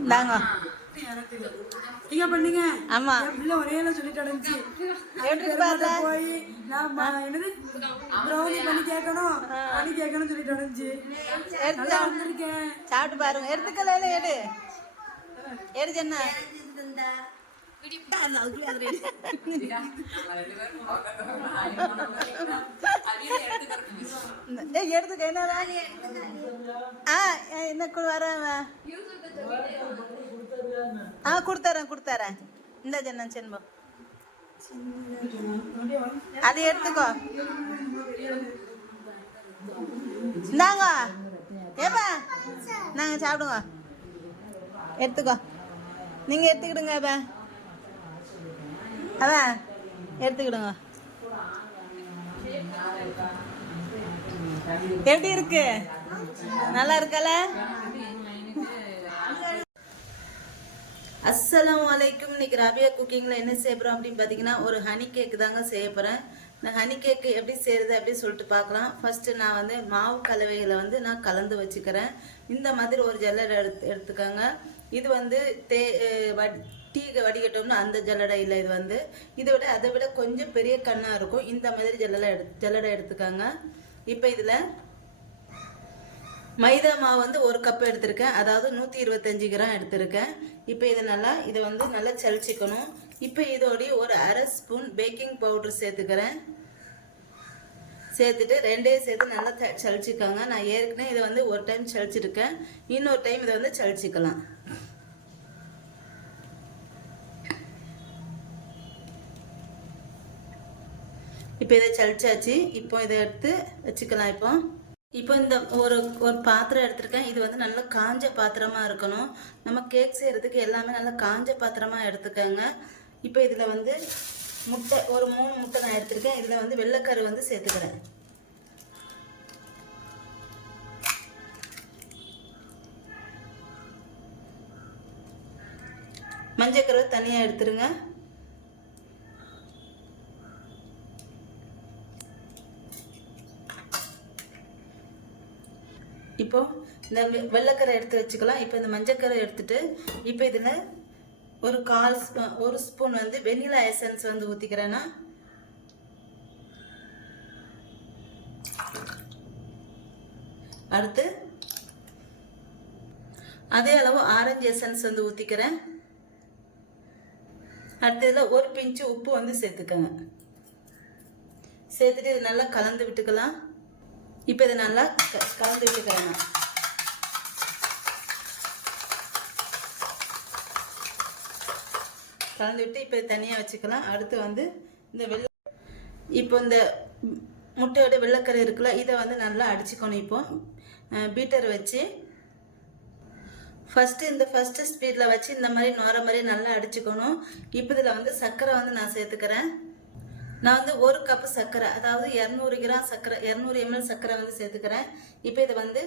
இந்தாங்க. நீங்க பண்ணீங்க. ஆமா. இல்ல ஒரே சொல்லிட்டு அடைஞ்சு போய் நான் என்னது ப்ரௌனி பண்ணி கேட்கணும் சொல்லிட்டு அடைஞ்சு வந்திருக்கேன். சாப்பிட்டு பாருங்க. எடுத்துக்கல எடு எடு என்ன எடுத்துக்க என்னதான் என்ன வரேன். கொடுத்தரேன் இந்த ஜென்ன சென்பம் அது எடுத்துக்கோ. இந்தாங்க ஏப்பா நாங்க சாப்பிடுங்க. எடுத்துக்கோ. நீங்க எடுத்துக்கிடுங்க. அதான் எடுத்துக்கிடுங்க. எப்படி இருக்கு? நல்லா இருக்கல? அஸ்ஸலாமு அலைக்கும். இன்னைக்கு ராபியா குக்கிங்கில் என்ன செய்ய போகிறோம் அப்படின்னு பார்த்தீங்கன்னா ஒரு ஹனி கேக்கு தாங்க செய்ய போகிறேன். இந்த ஹனி கேக்கு எப்படி செய்கிறது அப்படின்னு சொல்லிட்டு பார்க்கலாம். ஃபஸ்ட்டு நான் வந்து மாவு கலவைகளை வந்து நான் கலந்து வச்சுக்கிறேன். இந்த மாதிரி ஒரு ஜல்லடை எடுத்துக்கோங்க. இது வந்து டீ வடிகட்டோம்னா அந்த ஜல்லடை இல்லை. இது வந்து அதை விட கொஞ்சம் பெரிய கண்ணாக இருக்கும். இந்த மாதிரி ஜல்லடை எடுத்துக்கோங்க. இப்போ இதில் மைதா மாவு வந்து ஒரு கப் எடுத்திருக்கேன். அதாவது 125 கிராம் எடுத்திருக்கேன். இப்போ இதை வந்து நல்லா சளிச்சிக்கணும். இப்போ இதோடைய ஒரு அரை ஸ்பூன் பேக்கிங் பவுடர் சேர்த்துக்கிறேன். சேர்த்துட்டு ரெண்டையும் சேர்த்து நல்லா சளிச்சிக்கோங்க. நான் ஏற்கனவே இதை வந்து ஒரு டைம் சளிச்சிருக்கேன். இன்னொரு டைம் இதை வந்து சளிச்சிக்கலாம். இப்போ இதை சளிச்சாச்சு. இப்போ இதை எடுத்து வச்சுக்கலாம். இப்போ இந்த ஒரு பாத்திரம் எடுத்திருக்கேன். இது வந்து நல்லா காஞ்ச பாத்திரமா இருக்கணும். நம்ம கேக் செய்யறதுக்கு எல்லாமே நல்லா காஞ்ச பாத்திரமா எடுத்துக்கோங்க. இப்போ இதில் வந்து முட்டை ஒரு 3 முட்டை நான் எடுத்திருக்கேன். இதில் வந்து வெள்ளைக்கரு வந்து சேர்த்துக்கிறேன். மஞ்சக்கரு தனியாக எடுத்துருங்க. இப்போ இந்த வெள்ளைக்கரை எடுத்து வச்சுக்கலாம். இப்போ இந்த மஞ்சக்கரை எடுத்துட்டு இப்போ இதில் ஒரு ஸ்பூன் வந்து வெனிலா எசன்ஸ் வந்து ஊற்றிக்கிறேன்னா. அடுத்து அதே அளவு ஆரஞ்சு எசன்ஸ் வந்து ஊற்றிக்கிறேன். அடுத்து இதில் ஒரு பிஞ்சு உப்பு வந்து சேர்த்துக்கோங்க. சேர்த்துட்டு இது நல்லா கலந்து விட்டுக்கலாம். இப்போ இதை நல்லா கலந்து விட்டுக்கிறேன். கலந்து விட்டு இப்போ தனியாக வச்சுக்கலாம். அடுத்து வந்து இப்போ இந்த முட்டையோட வெள்ளைக்கரை இருக்குல்ல, இதை வந்து நல்லா அடிச்சுக்கணும். இப்போ பீட்டர் வச்சு ஃபஸ்ட்டு ஸ்பீடில் வச்சு இந்த மாதிரி நோர மாதிரி நல்லா அடிச்சுக்கணும். இப்போ இதில் வந்து சர்க்கரை வந்து நான் சேர்த்துக்கிறேன். நான் வந்து 1 கப்பு சர்க்கரை, அதாவது 200 கிராம் சர்க்கரை, 200 ml சர்க்கரை வந்து சேர்த்துக்கிறேன். இப்போ இதை வந்து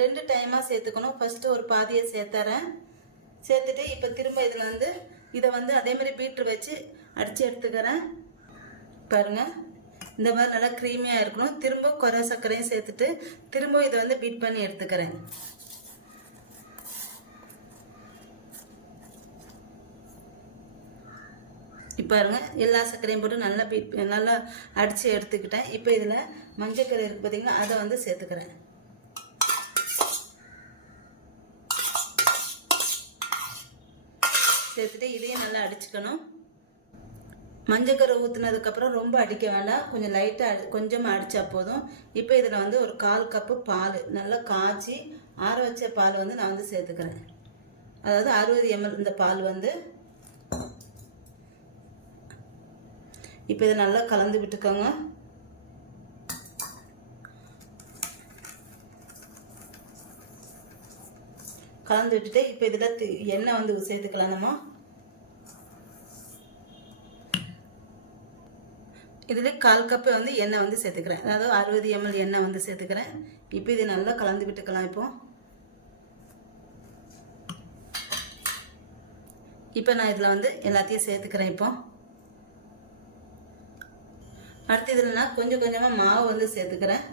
2 டைமாக சேர்த்துக்கணும். ஃபஸ்ட்டு ஒரு பாதியை சேர்த்துறேன். சேர்த்துட்டு இப்போ திரும்ப இதை வந்து அதே மாதிரி பீட்ரு வச்சு அடித்து எடுத்துக்கிறேன். பாருங்கள், இந்த மாதிரி நல்லா க்ரீமியாக இருக்கணும். திரும்ப குறை சர்க்கரையும் சேர்த்துட்டு திரும்ப இதை வந்து பீட் பண்ணி எடுத்துக்கிறேன். இப்போ பாருங்க, எல்லா சர்க்கரையும் போட்டு நல்லா அடித்து எடுத்துக்கிட்டேன். இப்போ இதில் மஞ்சக்கரை இருக்குது பார்த்தீங்கன்னா, அதை வந்து சேர்த்துக்கிறேன். சேர்த்துட்டு இதையும் நல்லா அடிச்சுக்கணும். மஞ்சக்கரை ஊற்றுனதுக்கப்புறம் ரொம்ப அடிக்க வேண்டாம், கொஞ்சம் லைட்டாக கொஞ்சமாக அடித்தா போதும். இப்போ இதில் வந்து ஒரு 1/4 கப்பு பால் நல்லா காய்ச்சி ஆற வச்ச பால் வந்து நான் வந்து சேர்த்துக்கிறேன். அதாவது 60 ml இந்த பால் வந்து. இப்போ இதை நல்லா கலந்து விட்டுக்கோங்க. கலந்து விட்டுட்டு இப்போ இதில் எண்ணெய் வந்து சேர்த்துக்கலாம். நம்ம இதில் 1/4 கப்பு வந்து எண்ணெய் வந்து சேர்த்துக்கிறேன். அதாவது 60 ml எண்ணெய் வந்து சேர்த்துக்கிறேன். இப்போ இதை நல்லா கலந்து விட்டுக்கலாம். இப்போ நான் இதில் வந்து எல்லாத்தையும் சேர்த்துக்கிறேன். இப்போ அடுத்து இதில் நான் கொஞ்சம் கொஞ்சமாக மாவு வந்து சேர்த்துக்கிறேன்.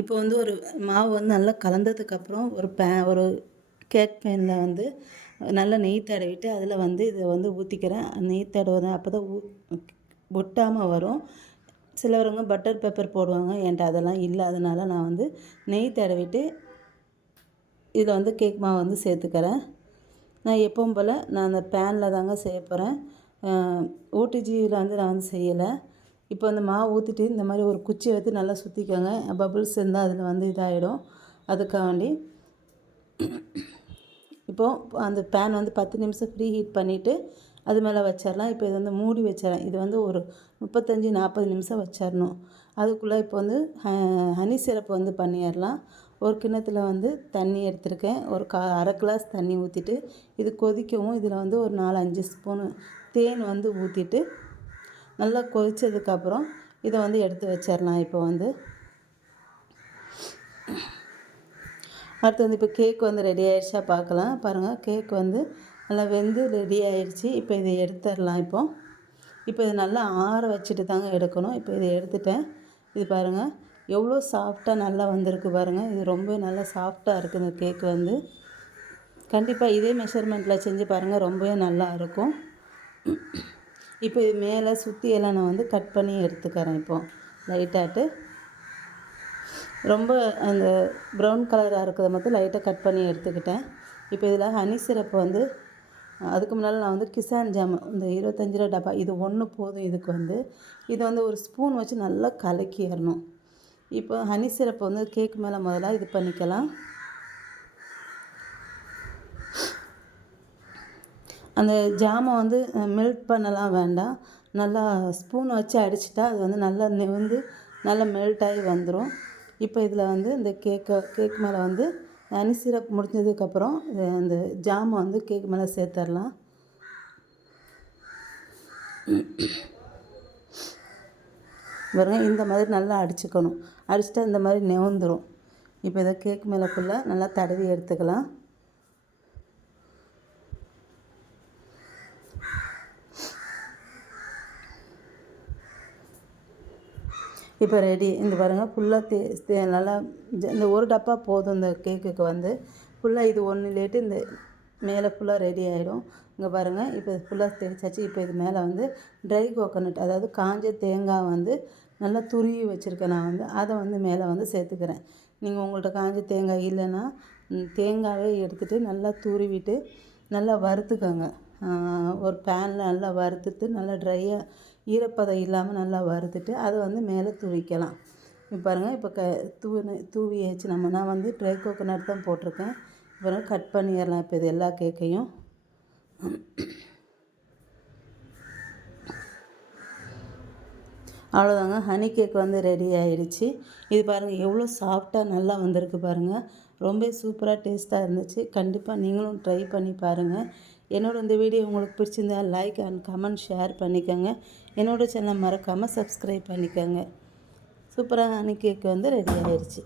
இப்போ வந்து ஒரு மாவு வந்து நல்லா கலந்ததுக்கப்புறம் ஒரு கேக் பேனில் வந்து நல்லா நெய் தடவிட்டு அதில் வந்து இதை வந்து ஊற்றிக்கிறேன். நெய் தடவுறேன், அப்போ தான் ஒட்டாமல் வரும். சிலவங்க பட்டர் பேப்பர் போடுவாங்க, என்கிட்ட அதெல்லாம் இல்லை. அதனால் நான் வந்து நெய் தடவிட்டு இதில் வந்து கேக் மாவு வந்து சேர்த்துக்கிறேன். நான் எப்பவும் போல் நான் அந்த பேனில் தாங்க செய்ய போகிறேன். ஓடிஜியில் வந்து நான் வந்து செய்யலை. இப்போ அந்த மாவு ஊற்றிட்டு இந்த மாதிரி ஒரு குச்சியை எடுத்து நல்லா சுற்றிக்கோங்க. பபுள்ஸ் இருந்தால் அதில் வந்து இதாகிடும். அதுக்காண்டி இப்போது அந்த பேன் வந்து 10 நிமிஷம் ப்ரீ ஹீட் பண்ணிவிட்டு அது மேலே வச்சிடலாம். இப்போ இது வந்து மூடி வச்சிடறேன். இது வந்து ஒரு 35-40 நிமிஷம் வச்சிடணும். அதுக்குள்ளே இப்போ வந்து ஹனி சிரப் வந்து பண்ணிடலாம். ஒரு கிண்ணத்தில் வந்து தண்ணி எடுத்திருக்கேன். ஒரு அரை கிளாஸ் தண்ணி ஊற்றிட்டு இது கொதிக்கவும் இதில் வந்து ஒரு 4-5 ஸ்பூனு தேன் வந்து ஊற்றிட்டு நல்லா கொதித்ததுக்கப்புறம் இதை வந்து எடுத்து வச்சிடலாம். இப்போ வந்து அடுத்து வந்து இப்போ கேக் வந்து ரெடி ஆகிடுச்சா பார்க்கலாம். பாருங்கள், கேக் வந்து நல்லா வெந்து ரெடி ஆகிடுச்சி. இப்போ இதை எடுத்துடலாம். இப்போ இதை நல்லா ஆற வச்சுட்டு தாங்க எடுக்கணும். இப்போ இதை எடுத்துட்டேன். இது பாருங்கள் எவ்வளோ சாஃப்டாக நல்லா வந்திருக்கு பாருங்கள். இது ரொம்ப நல்லா சாஃப்டாக இருக்குது இந்த கேக் வந்து. கண்டிப்பாக இதே மெஷர்மெண்ட்டில் செஞ்சு பாருங்கள், ரொம்பவே நல்லா இருக்கும். இப்போ இது மேலே சுற்றி எல்லாம் நான் வந்து கட் பண்ணி எடுத்துக்கிறேன். இப்போது லைட்டாட்டு ரொம்ப அந்த ப்ரௌன் கலராக இருக்கிறத மட்டும் லைட்டாக கட் பண்ணி எடுத்துக்கிட்டேன். இப்போ இதில் ஹனி சிரப்பு வந்து அதுக்கு முன்னால் நான் வந்து கிசான் ஜாம் இந்த 25 ரூபா டப்பா இது ஒன்று போதும். இதுக்கு வந்து இதை வந்து ஒரு ஸ்பூன் வச்சு நல்லா கலக்கிடணும். இப்போ ஹனி சிரப்பு வந்து கேக் மேலே முதல்ல இது பண்ணிக்கலாம். அந்த ஜாமை வந்து மெல்ட் பண்ணலாம் வேண்டாம். நல்லா ஸ்பூன் வச்சு அடிச்சிட்டா அது வந்து நல்லா வந்து நல்லா மெல்ட் ஆகி வந்துடும். இப்போ இதில் வந்து இந்த கேக் மேலே வந்து ஹனி சிரப் முடிஞ்சதுக்கப்புறம் அந்த ஜாமை வந்து கேக் மேலே சேர்த்துடலாம். பாருங்க, இந்த மாதிரி நல்லா அடிச்சுக்கணும். அடிச்சுட்டா இந்த மாதிரி நெவுந்துடும். இப்போ இதை கேக் மேலே ஃபுல்லாக நல்லா தடவி எடுத்துக்கலாம். இப்போ ரெடி. இந்த பாருங்கள் ஃபுல்லாக நல்லா இந்த ஒரு டப்பா போதும் இந்த கேக்குக்கு வந்து. ஃபுல்லாக இது ஒன்று லேட்டு இந்த மேலே ஃபுல்லாக ரெடி ஆகிடும். இங்கே பாருங்கள், இப்போ இது ஃபுல்லாக தேய்ச்சாச்சு. இப்போ இது மேலே வந்து ட்ரை கோகோனட், அதாவது காஞ்ச தேங்காய் வந்து நல்லா துருவி வச்சுருக்கேன். நான் வந்து அதை வந்து மேலே வந்து சேர்த்துக்கிறேன். நீங்கள் உங்கள்கிட்ட காஞ்ச தேங்காய் இல்லைன்னா தேங்காயே எடுத்துகிட்டு நல்லா துருவிட்டு நல்லா வறுத்துக்கோங்க. ஒரு பேனில் நல்லா வறுத்துட்டு நல்லா ட்ரையாக ஈரப்பதம் இல்லாமல் நல்லா வறுத்துட்டு அதை வந்து மேலே தூவிக்கலாம். இப்போ பாருங்கள், இப்போ தூவியாச்சு. நான் வந்து ட்ரை கோகோனட் தான் போட்டிருக்கேன். இப்போ கட் பண்ணிடலாம். இப்போ இது எல்லா கேக்கையும் அவ்வளோதாங்க, ஹனி கேக் வந்து ரெடி ஆகிடுச்சு. இது பாருங்கள் எவ்வளோ சாஃப்டாக நல்லா வந்திருக்கு பாருங்கள். ரொம்ப சூப்பராக டேஸ்ட்டாக இருந்துச்சு. கண்டிப்பாக நீங்களும் ட்ரை பண்ணி பாருங்கள். என்னோடய இந்த வீடியோ உங்களுக்கு பிடிச்சிருந்தா லைக் அண்ட் கமெண்ட் ஷேர் பண்ணிக்கோங்க. என்னோடய சேனலை மறக்காமல் சப்ஸ்கிரைப் பண்ணிக்கோங்க. சூப்பராக ஹனி கேக் வந்து ரெடி ஆகிடுச்சு.